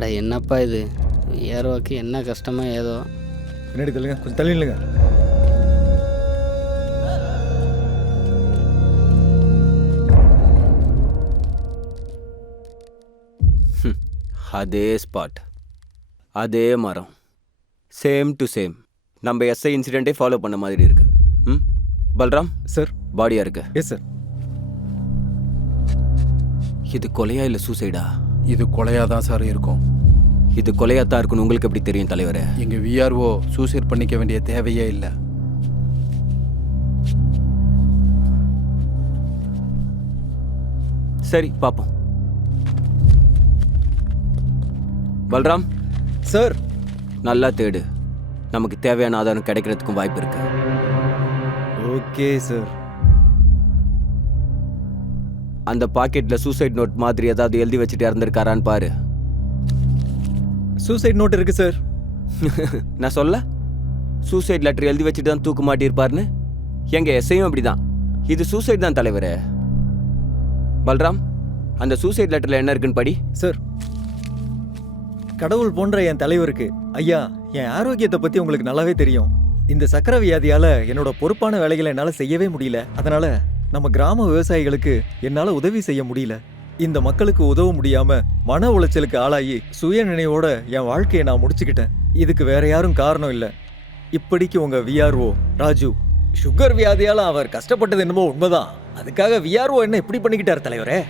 அட என்னப்பா இது ஏரோவுக்கு என்ன கஷ்டமோ ஏதோ. பின்னாடி தள்ளுங்க, கொஞ்சம் தள்ளி இல்லைங்க. அதே ஸ்பாட், அதே மரம், சேம் டு சேம். நம்ம எஸ்ஐ இன்சிடென்ட்டே ஃபாலோ பண்ண மாதிரி இருக்கு. ம் பல்ராம் சார். பாடியா இருக்கு. Yes sir. இது கொலையா இல்லை சூசைடா? இது கொலையாக தான் சார் இருக்கும். இது கொலையாத்தான் இருக்குன்னு உங்களுக்கு எப்படி தெரியும் தலைவரே? எங்கள் விஆர்ஓ சூசைட் பண்ணிக்க வேண்டிய தேவையே இல்லை. சரி பார்ப்போம். பல்ராம் சார். நல்லா தேடு, நமக்கு தேவையான ஆதாரம் கிடைக்கிறதுக்கும் வாய்ப்பு இருக்கு. Okay sir. அந்த பாக்கெட்ல சூசைட் நோட் மாதிரி ஏதாவது எழுதி வச்சுட்டு இறந்துருக்காரான்னு பாரு. சூசைட் நோட் இருக்கு சார். நான் சொல்ல, சூசைட் லெட்டர் எழுதி வச்சுட்டு தான் தூக்கு மாட்டியிருப்பாருன்னு. எங்க எஸ்ஐயும் அப்படிதான். இது சூசைட் தான் தலைவரே. பல்ராம், அந்த சூசைட் லெட்டர்ல என்ன இருக்குன்னு படி. சார், கடவுள் போன்ற என் தலைவருக்கு ஐயா, என் ஆரோக்கியத்தை பத்தி உங்களுக்கு நல்லாவே தெரியும். இந்த சக்கரை வியாதியால என்னோட பொறுப்பான வேலைகளை என்னால செய்யவே முடியல. அதனால நம்ம கிராம விவசாயிகளுக்கு என்னால உதவி செய்ய முடியல. இந்த மக்களுக்கு உதவ முடியாம மன உளைச்சலுக்கு ஆளாகி சுய நினைவோட என் வாழ்க்கையை நான் முடிச்சுக்கிட்டேன். இதுக்கு வேற யாரும் காரணம் இல்ல. இப்படிக்கு உங்க விஆர்ஓ ராஜு. சுகர் வியாதியால அவர் கஷ்டப்பட்டது என்னமோ உண்மைதான். அதுக்காக விஆர்ஓ என்ன இப்படி பண்ணிக்கிட்டாரு தலைவரே?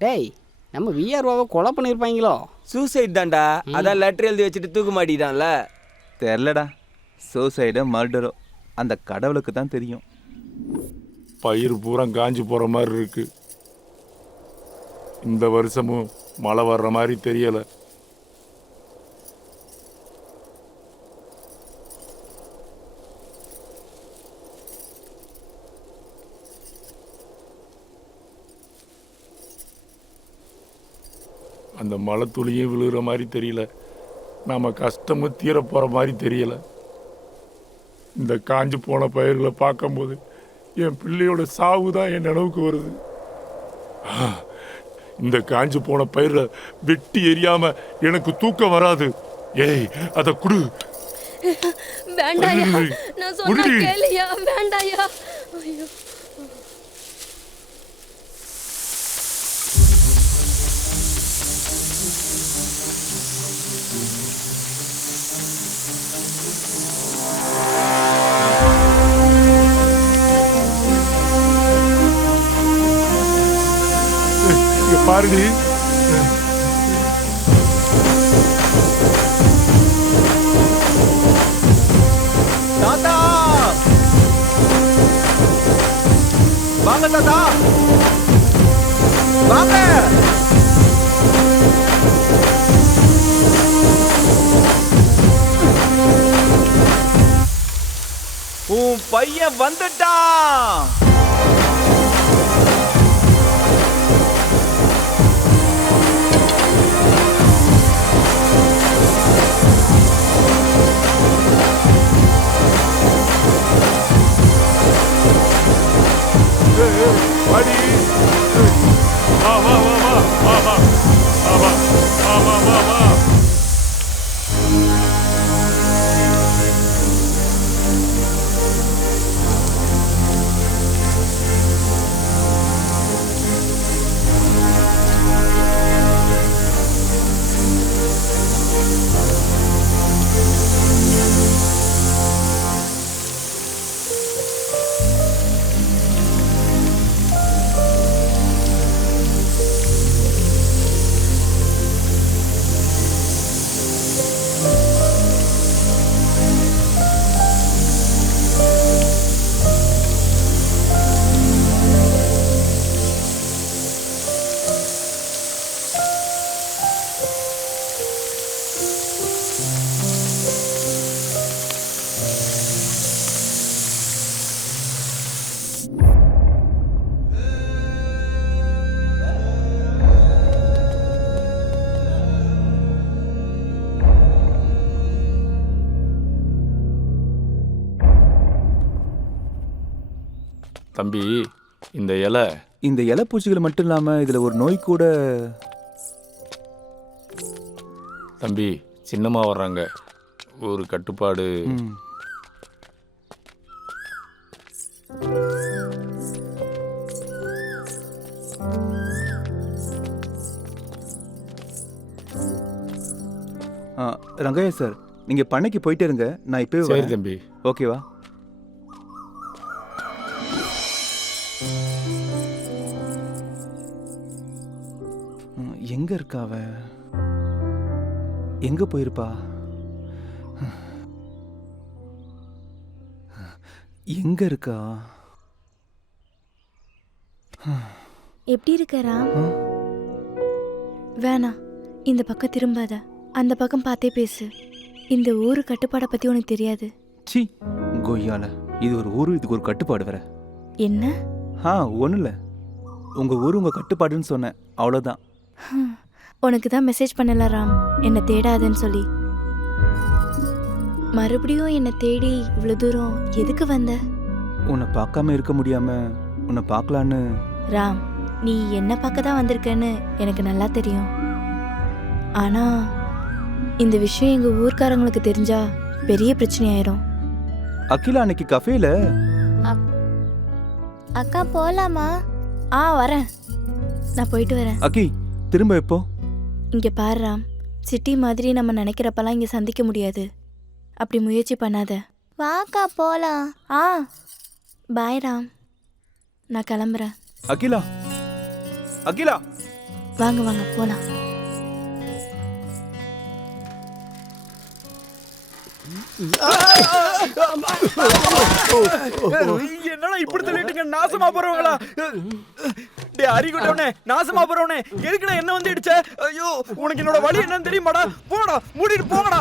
டேய், நம்ம விஆர்ஓவை கொலை பண்ணியிருப்பாங்களோ? சூசைட் தான்டா. அதான் லெட்டர் எழுதி வச்சுட்டு தூக்கு மாட்டிட்டான்ல. தெரிலடா, சூசைடோ மர்டரோ அந்த கடவுளுக்கு தான் தெரியும். பயிர் பூரா காஞ்சி போகிற மாதிரி இருக்கு. இந்த வருஷமும் மழை வர்ற மாதிரி தெரியலை. அந்த மழை துளியும் விழுகிற மாதிரி தெரியல. நாம் கஷ்டமும் தீர போகிற மாதிரி தெரியலை. இந்த காஞ்சி போன பயிர்களை பார்க்கும்போது என் பிள்ளையோட சாவு தான் என் நினைவுக்கு வருது. இந்த காஞ்சி போன பயிரை வெட்டி எரியாம எனக்கு தூக்கம் வராது. ஏய், அதை குடு. வேண்டாயா, நான் சொன்னா கேளியா. வேண்டாயா. ஐயோ, பாருடி, தாத்தா வாங்க, தாத்தா வாங்க. உன் பையன் வந்துட்டான். அடி, வா வா வா வா வா வா வா வா வா வா வா. தம்பி, இந்த இலை இந்த இலை பூச்சிகள் மட்டும் இல்லாம இதுல ஒரு நோய் கூட. தம்பி சின்னம்மா வர்றாங்க, ஒரு கட்டுப்பாடு. ம். ரங்கையா சார், நீங்க பண்ணைக்கு போயிட்டே இருங்க, நான் இப்பவே சரி வரேன். தம்பி. ஓகேவா? எங்க இருக்கா அவ? எங்க போயிருப்பா? எங்க இருக்கா? எப்படி இருக்க ராம்? வேணாம், இந்த பக்கம் திரும்பாத, அந்த பக்கம் பார்த்தே பேசு. இந்த ஊரு கட்டுப்பாடை பத்தி உனக்கு தெரியாது. சி கொய்யால, இது ஒரு ஊரு, இதுக்கு ஒரு கட்டுப்பாடு வேற. என்ன? ஒன்றும் இல்லை, உங்க ஊர் உங்க கட்டுப்பாடுன்னு சொன்னேன், அவ்வளோதான். உனக்கு தான் மெசேஜ் பண்ணல ராம், என்னை தேடாதன்னு சொல்லி. மறுபடியும் என்னை தேடி இவ்வளோ தூரம் எதுக்கு வந்த? உன்னை பார்க்காம இருக்க முடியாம உன்னை பார்க்கலான்னு. ராம், நீ என்ன பார்க்க தான் வந்திருக்கன்னு எனக்கு நல்லா தெரியும். ஆனா இந்த விஷயம் எங்க ஊர்க்காரங்களுக்கு தெரிஞ்சா பெரிய பிரச்சனை ஆயிரும். அகிலா அன்னைக்கு கஃபேல. அக்கா போலாமா? வரேன், நான் போயிட்டு வரேன். அக்கி திரும்ப எப்போ? இங்க பாரு ராம், சிட்டி மாதிரி நம்ம நினைக்கிறப்பெல்லாம் இங்க சந்திக்க முடியாது. அப்படி முயற்சி பண்ணாத. வாக்கா போலாம். பாய் ராம், நான் கிளம்புறேன். அகிலா, அகிலா. வாங்க வாங்க போலாம். என்னடா இப்படி சொல்லிட்டுங்க? நாசமா போறவங்களா? டேய் அறிகுட்டவனே, நாசமா போறவனே, எதுக்குடா என்ன வந்து இடிச்ச? ஐயோ, உனக்கு என்னோட வலி என்னன்னு தெரியுமாடா? போடா, மூடிட்டு போங்கடா.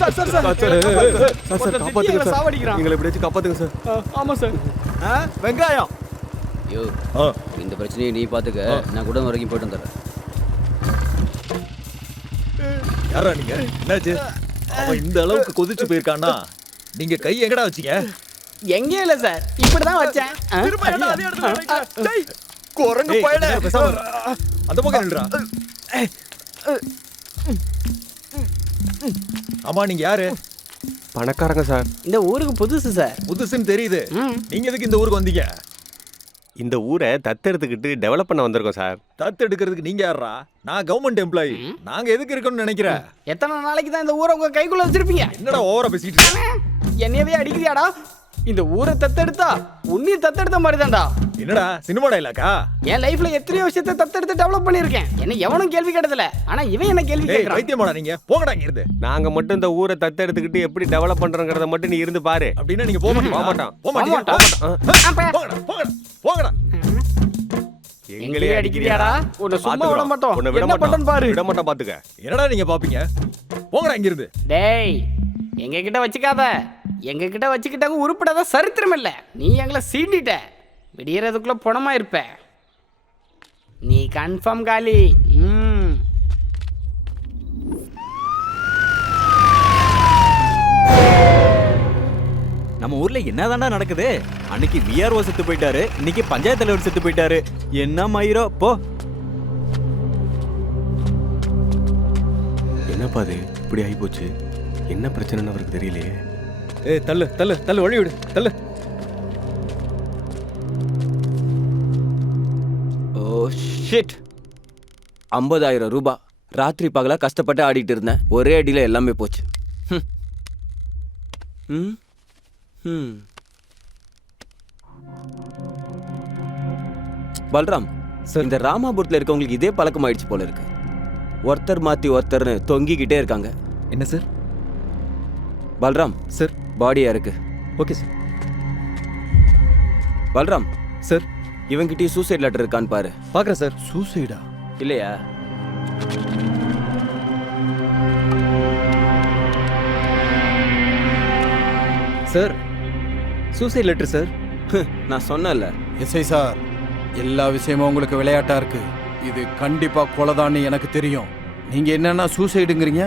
சார் சார் சார் காப்பாத்துங்க சார், சாவடிக்கிறான். எங்களை எப்படியாச்சும் காப்பாத்துங்க சார். ஆமா சார். வெங்காயம். ஐயோ, இந்த பிரச்சனையை நீ பாத்துக்க, நான் குடம் வரைக்கும் போயிட்டு வந்துடுறேன். யாரா நீங்க? என்னாச்சு? அவன் இந்த அளவுக்கு கொதிச்சு போயிருக்கான்னா நீங்க கை எங்கடா வச்சீங்க? எங்கேயும் இல்லை சார், இப்படிதான் வச்சேன். திரும்ப ஏன்டா அதே இடத்துல வைக்க? டேய் குரங்கு பயலே, அந்த பக்கம் நில்றா. ஆமா, நீங்க யாரு? பணக்காரங்க சார். இந்த ஊருக்கு புதுசு சார். புதுசுன்னு தெரியுது. நீங்க எதுக்கு இந்த ஊருக்கு வந்தீங்க? இந்த ஊரை தத்தெடுத்துக்கிட்டு டெவலப் பண்ண வந்திருக்கோம் சார். தத்து எடுக்கிறதுக்கு நீங்க யாரா? நான் கவர்மெண்ட் எம்ப்ளாயி. நாங்க எதுக்கு இருக்கோம்னு நினைக்கிறேன்? எத்தனை நாளைக்கு தான் இந்த ஊரை உங்க கைக்குள்ள வச்சிருப்பீங்க? என்னடா ஓவரா பேசிட்டு இருக்க? என்னையவே அடிக்கிறியாடா? இந்த ஊரை தத்தெடுத்தா உன்னையும் தத்தெடுத்த மாதிரி தான்டா. என்னடா சினிமா டைலாக்கா? என் லைஃப்ல எத்தனையோ விஷயத்தை தத்தெடுத்து டெவலப் பண்ணிருக்கேன். என்ன எவனும் கேள்வி கேட்டதில்ல, ஆனா இவன் என்ன கேள்வி கேட்கறான். வைத்தியமாடா நீங்க? போங்கடா இங்க இருந்து. நாங்க மட்டும் இந்த ஊரை தத்தெடுத்துக்கிட்டு எப்படி டெவலப் பண்றோங்கிறத மட்டும் நீ இருந்து பாரு. அப்படின்னா நீங்க போக மாட்டீங்க? போக மாட்டோம். போக மாட்டீங்க? போங்கடா போங்கடா போங்கடா. எங்களே அடிக்கிறியாடா? உன்னை சும்மா விட மாட்டோம். உன்னை விட என்ன பண்றேன்னு பாரு. விட மாட்டோம், பாத்துக்க. என்னடா நீங்க பாப்பீங்க? போங்கடா இங்க இருந்து. டேய், எங்க கிட்ட வச்சுக்காத. எங்க கிட்ட வச்சுக்கிட்டாங்க உருப்படாத சரித்திரம் இல்ல. நீ எங்களை சீண்டிட்ட, விடியறதுக்குள்ள பணமா இருப்ப. நீ கன்ஃபார்ம் காலி. நம்ம ஊர்ல என்னதாண்டா நடக்குது? அன்னைக்கு விஆர்ஓ செத்து போயிட்டாரு, இன்னைக்கு பஞ்சாயத்து தலைவர் செத்து போயிட்டாரு. என்ன மயிரோ போ. என்னப்பா அது இப்படி ஆகி போச்சு? என்ன பிரச்சனைன்னு அவருக்கு தெரியலையே. ஏய் தள்ளு தள்ளு தள்ளு, வழி விடு, தள்ளு. Oh shit. 50,000 ரூபாய் ராத்திரி பகலா கஷ்டப்பட்டு ஆடிட்டு இருந்தேன். ஒரே அடியில எல்லாமே போச்சு. பல்ராம், இந்த ராமாபுரத்தில் இருக்கவங்களுக்கு இதே பழக்கம் ஆயிடுச்சு போல இருக்கு. ஒருத்தர் மாத்தி ஒருத்தர்னு தொங்கிக்கிட்டே இருக்காங்க. என்ன சார்? பல்ராம் சார், பாடியா இருக்கு. Okay sir. பல்ராம் சார், இவங்கிட்டயும் சூசைட் லெட்டர் இருக்கான்னு பாரு. பாக்குறேன் சார். சூசைடா? இல்லையா? Sir, suicide letter sir. நான் சொன்னேன்ல. எஸ்ஐ சார், எல்லா விஷயமும் உங்களுக்கு விளையாட்டா இருக்கு. இது கண்டிப்பா கொலைதான்னு எனக்கு தெரியும். நீங்க என்னன்னா சூசைடுங்கிறீங்க?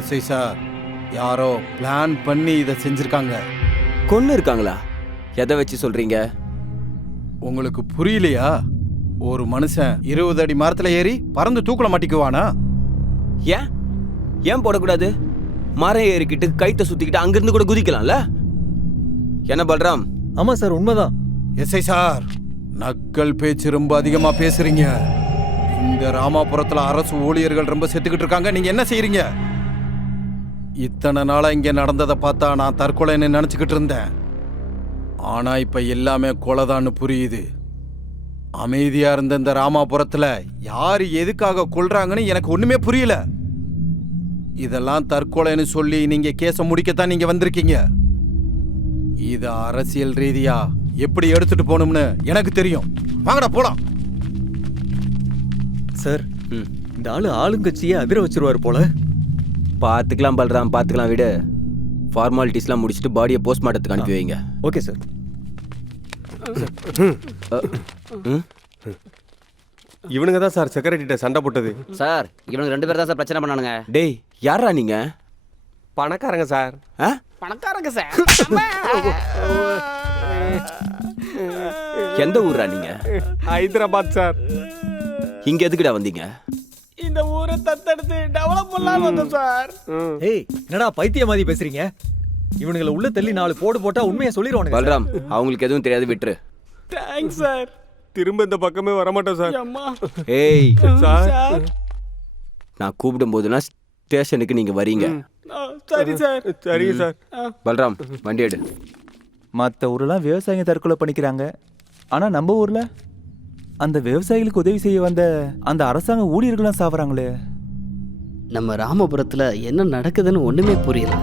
எஸ்ஐ சார், யாரோ பிளான் பண்ணி இதை செஞ்சிருக்காங்க. கொன்னு இருக்காங்களா? எதை வச்சு சொல்றீங்க? உங்களுக்கு புரியலையா? ஒரு மனுஷன் 20 அடி மரத்துல ஏறி பறந்து தூக்கல மாட்டிக்குவானா? ஏன் ஏன் போடக்கூடாது? மரம் ஏறிக்கிட்டு கைத்தை சுத்திக்கிட்டு அங்கிருந்து கூட குதிக்கலாம்ல? என்ன பல்ராம்? ஆமா சார், உண்மைதான். எஸ்ஐ சார், நக்கல் பேச்சு ரொம்ப அதிகமா பேசுறீங்க. இந்த ராமாபுரத்துல அரசு ஊழியர்கள் ரொம்ப செத்துக்கிட்டு இருக்காங்க. நீங்க என்ன செய்யறீங்க? இத்தனை நாளா இங்க நடந்ததை பார்த்தா நான் தற்கொலைன்னு நினைச்சுக்கிட்டு இருந்தேன். ஆனா இப்ப எல்லாமே கொலைதான்னு புரியுது. அமைதியா இருந்த இந்த ராமாபுரத்துல யாரு எதுக்காக கொல்றாங்கன்னு எனக்கு ஒண்ணுமே புரியல. இதெல்லாம் தற்கொலைன்னு சொல்லி நீங்க கேஸ முடிக்கத்தான் நீங்க வந்திருக்கீங்க. இத அரசியல் ரீதியா எப்படி எடுத்துட்டு போகணும்னு எனக்கு தெரியும். வாங்கடா போலாம். சார், இந்த ஆளு ஆளுங்கட்சியை அதிர வச்சிருவாரு போல. பார்த்துக்கலாம் பல்ராம், பார்த்துக்கலாம், விடு. ஃபார்மாலிட்டிஸ்லாம் முடிச்சுட்டு பாடியை போஸ்ட்மார்ட்டத்துக்கு அனுப்பி வைங்க. Okay sir. இவனுங்க தான் சார் செக்ரட்டரிட்ட சண்டை போட்டது. சார் இவனுக்கு 2 பேர் தான் சார் பிரச்சனை பண்ணானுங்க. டேய், யாரா நீங்க? பணக்காரங்க சார். பணக்காரங்க சார். எந்த ஊரா நீங்க? ஹைதராபாத் சார். இங்க எதுக்குடா வந்தீங்க? இந்த ஊரை தத்தெடுத்து டெவலப் பண்ணலாம்னு வந்தோம் சார். ஏய், என்னடா பைத்திய மாதிரி பேசுறீங்க? இவனுங்களை உள்ள தள்ளி 4 போடு போட்டா உண்மையை சொல்லிடுவானுங்க. பல்ராம், அவங்களுக்கு எதுவும் தெரியாது, விட்டுரு. Thanks sir. திரும்ப இந்த பக்கமே வரமாட்டோம் சார். அம்மா. ஏய் சார், நான் கூப்பிடும் போதுனா ஸ்டேஷனுக்கு நீங்க வரீங்க. சரி சார். சரிங்க சார். பல்ராம், வண்டி எடு. மற்ற ஊரெல்லாம் விவசாயிங்க தற்கொலை பண்ணிக்கிறாங்க. ஆனால் நம்ம ஊரில் அந்த விவசாயிகளுக்கு உதவி செய்ய வந்த அந்த அரசாங்க ஊழியர்கள்லாம் சாவறாங்களே. நம்ம ராமபுரத்தில் என்ன நடக்குதுன்னு ஒன்றுமே புரியல.